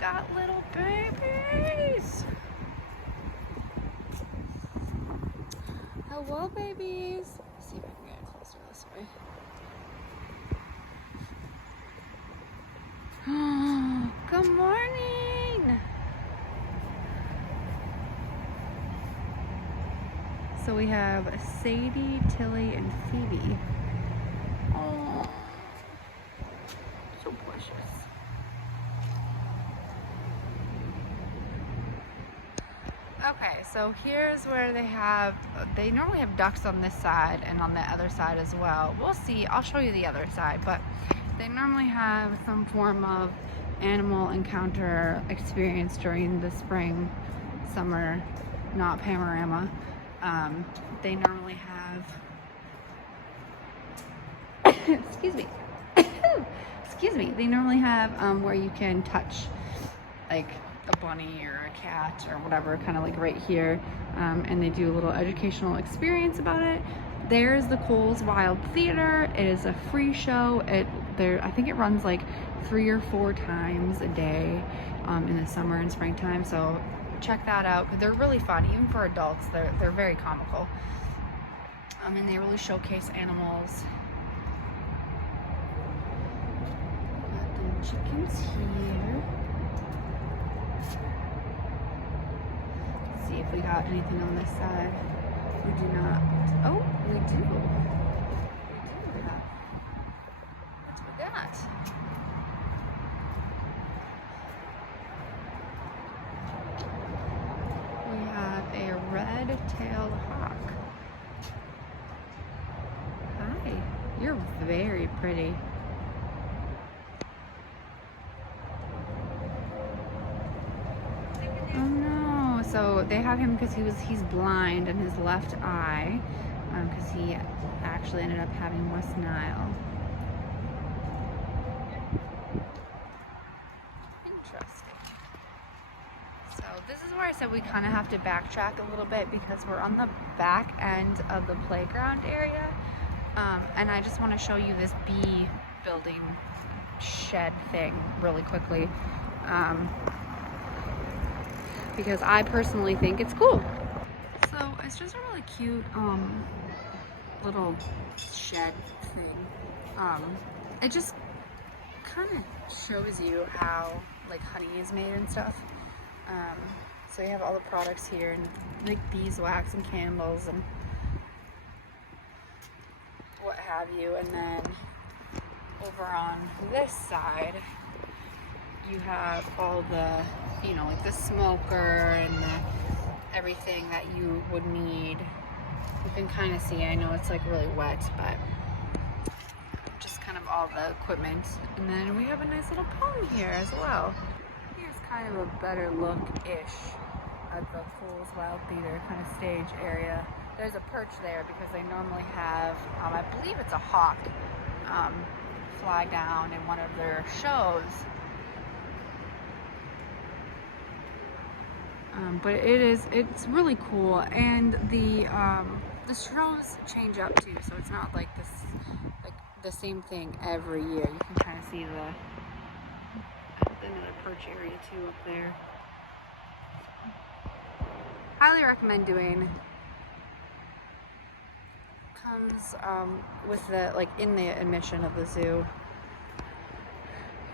got little babies. Hello, babies. Let's see if I can get closer this way. Good morning. So we have Sadie, Tilly, and Phoebe. Oh, so precious. Okay, so here's where they normally have ducks on this side and on the other side as well. We'll see, I'll show you the other side, but they normally have some form of animal encounter experience during the spring, summer, not panorama. They normally have, excuse me, they normally have where you can touch like a bunny or a cat or whatever, kind of like right here, and they do a little educational experience about it. There's the Coles Wild Theater. It is a free show. I think it runs like 3 or 4 times a day in the summer and springtime, so check that out because they're really fun. Even for adults, they're very comical, and they really showcase animals. Got the chickens here. Let's see if we got anything on this side. We do not. Oh, we do. We do. What's with that? We have a red-tailed hawk. Hi, you're very pretty. Oh no, so they have him because he's blind in his left eye, because he actually ended up having West Nile. Interesting. So this is where I said we kind of have to backtrack a little bit because we're on the back end of the playground area, and I just want to show you this bee building shed thing really quickly, because I personally think it's cool. So it's just a really cute little shed thing. It just kind of shows you how like honey is made and stuff. So you have all the products here, and like beeswax and candles and what have you. And then over on this side you have all the, you know, like the smoker and everything that you would need. You can kind of see, I know it's like really wet, but just kind of all the equipment. And then we have a nice little pond here as well. Here's kind of a better look-ish at the Coles Wild Theater kind of stage area. There's a perch there because they normally have, I believe it's a hawk, fly down in one of their shows. But it's really cool, and the shows change up too, so it's not like this, like the same thing every year. You can kind of see another perch area too up there. Highly recommend doing. Comes with the, like, in the admission of the zoo.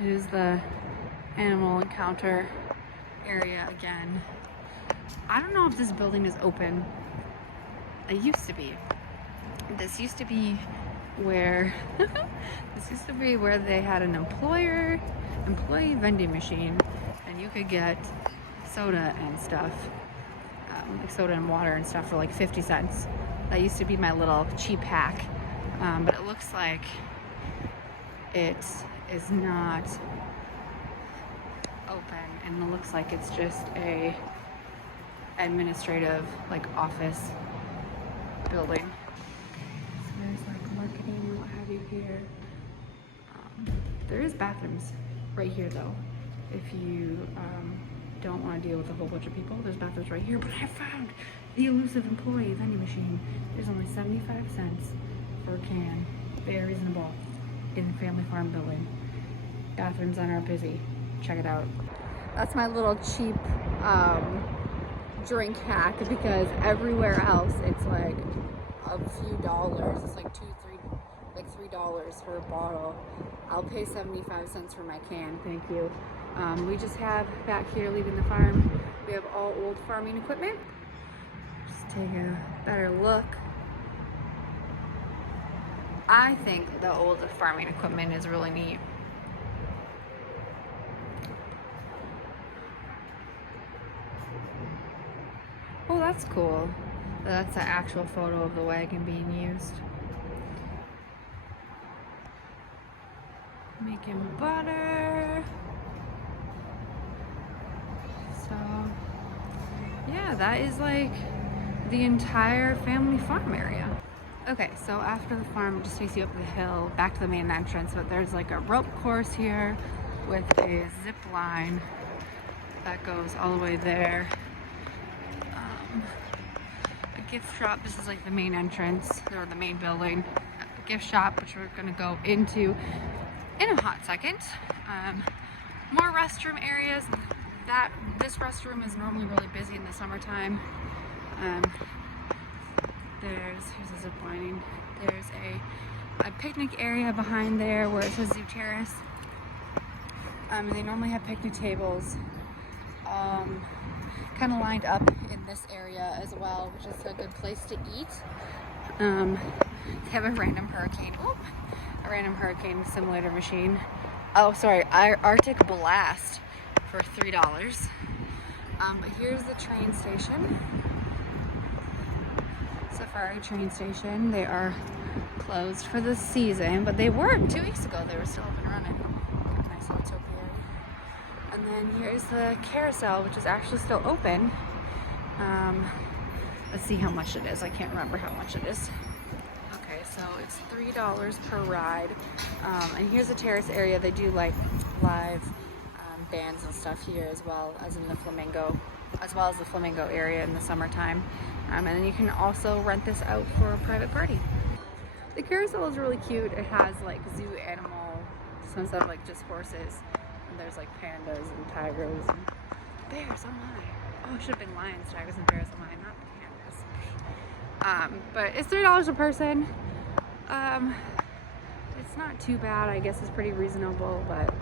It is the animal encounter area again. I don't know if this building is open. It used to be. This used to be where they had an employee vending machine, and you could get soda and stuff, like soda and water and stuff for like 50 cents. That used to be my little cheap hack, but it looks like it is not open, and it looks like it's just a administrative, like, office building. So there's like marketing and what have you here. There is bathrooms right here though. If you don't want to deal with a whole bunch of people, there's bathrooms right here. But I found the elusive employee vending machine. There's only 75 cents for a can. Very reasonable in the family farm building. Bathrooms aren't busy. Check it out. That's my little cheap drink hack, because everywhere else it's like a few dollars. It's like $3 for a bottle. I'll pay 75 cents for my can, thank you. We just have back here, leaving the farm, we have all old farming equipment. Just take a better look. I think the old farming equipment is really neat. Oh, that's cool. That's an actual photo of the wagon being used. Making butter. So, yeah, that is like the entire family farm area. Okay, so after the farm, it just takes you up the hill, back to the main entrance, but there's like a rope course here with a zip line that goes all the way there. A gift shop, this is like the main entrance, or the main building. A gift shop, which we're gonna go into in a hot second. More restroom areas. This restroom is normally really busy in the summertime. Here's a zip lining. There's a picnic area behind there where it says Zoo Terrace. And they normally have picnic tables kind of lined up in this area as well, which is a good place to eat. They have a random hurricane simulator machine. Oh, sorry, Arctic Blast for $3. But here's the train station. Safari train station. They are closed for the season, but they weren't 2 weeks ago. They were still up and running. Got a nice little topiary. And then here's the carousel, which is actually still open. Let's see how much it is. I can't remember how much it is. Okay, so it's $3 per ride. And here's the terrace area. They do like live bands and stuff here, as well as in the flamingo, area in the summertime. And then you can also rent this out for a private party. The carousel is really cute. It has like zoo animal, so instead of like just horses, and there's like pandas and tigers and bears. Oh my! Oh, it should have been lions, tigers, and bears. Oh my, not pandas. But it's $3 a person. It's not too bad. I guess it's pretty reasonable. But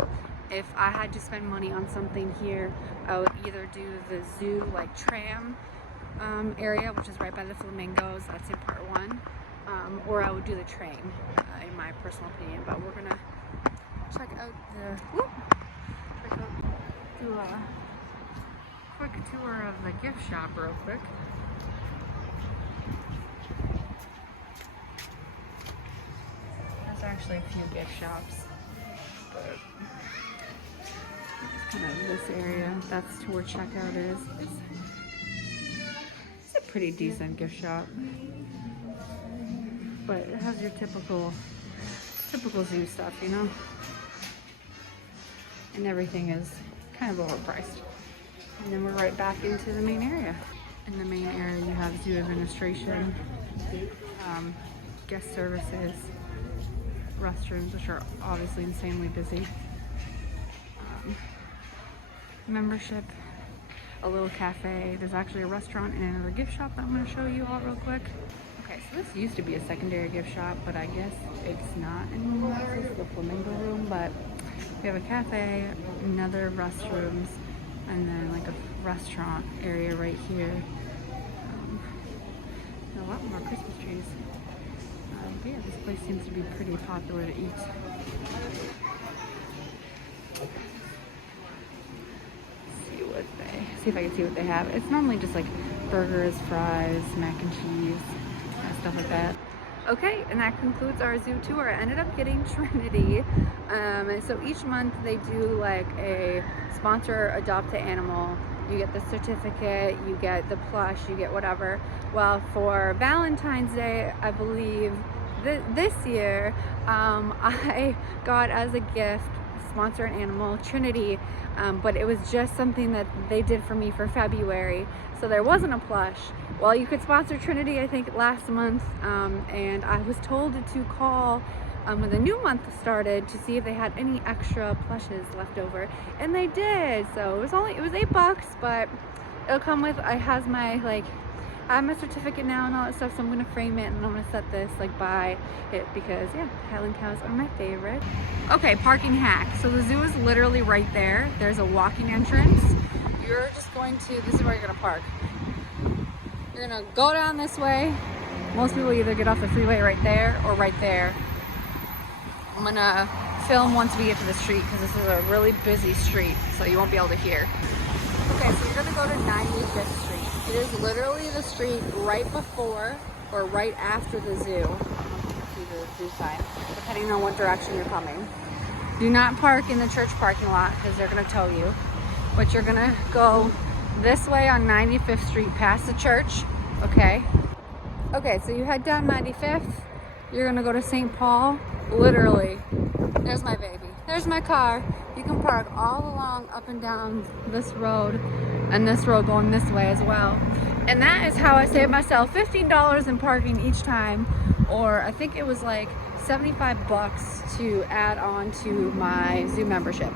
if I had to spend money on something here, I would either do the zoo like tram area, which is right by the flamingos. That's in part one. Or I would do the train, in my personal opinion. But we're gonna check out do a quick tour of the gift shop real quick. There's actually a few gift shops, but it's kind of this area. That's where checkout is. It's a pretty decent gift shop, but it has your typical zoo stuff, you know? And everything is kind of overpriced. And then we're right back into the main area. In the main area, you have zoo administration, guest services, restrooms, which are obviously insanely busy, membership, a little cafe. There's actually a restaurant and another gift shop that I'm going to show you all real quick. Okay, so this used to be a secondary gift shop, but I guess it's not anymore. This is the flamingo room, but we have a cafe, another restrooms, and then like a restaurant area right here. And a lot more Christmas trees. But yeah, this place seems to be pretty popular to eat. See if I can see what they have. It's normally just like burgers, fries, mac and cheese, stuff like that. Okay, and that concludes our zoo tour. I ended up getting Trinity. So each month they do like a sponsor adopt an animal. You get the certificate, you get the plush, you get whatever. Well, for Valentine's Day, I believe this year, I got as a gift sponsor an animal, Trinity, but it was just something that they did for me for February, so there wasn't a plush. Well, you could sponsor Trinity, I think, last month, and I was told to call when the new month started to see if they had any extra plushes left over, and they did. So it was $8, but it'll come with, I have my certificate now and all that stuff, so I'm gonna frame it and I'm gonna set this by it because yeah, Highland cows are my favorite. Okay, parking hack. So the zoo is literally right there. There's a walking entrance. You're just going to, this is where you're gonna park. You're gonna go down this way. Most people either get off the freeway right there or right there. I'm gonna film once we get to the street because this is a really busy street, so you won't be able to hear. Okay, so you're gonna go to 95th Street. It is literally the street right before or right after the zoo. I don't know if you can see the zoo sign, depending on what direction you're coming. Do not park in the church parking lot because they're gonna tow you. But you're gonna go this way on 95th Street past the church, okay? Okay, so you head down 95th. You're gonna go to St. Paul. Literally, there's my baby. There's my car. You can park all along up and down this road and this road going this way as well. And that is how I saved myself $15 in parking each time, or I think it was like 75 bucks to add on to my zoo membership.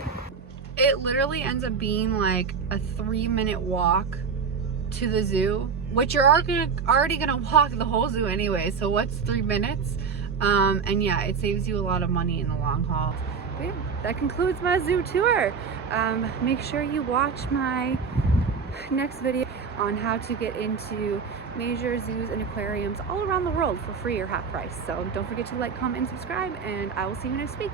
It literally ends up being like a 3-minute walk to the zoo, which you're already gonna walk the whole zoo anyway, so what's 3 minutes? And yeah, it saves you a lot of money in the long haul. But yeah, that concludes my zoo tour. Make sure you watch my next video on how to get into major zoos and aquariums all around the world for free or half price. So don't forget to like, comment, and subscribe, and I will see you next week.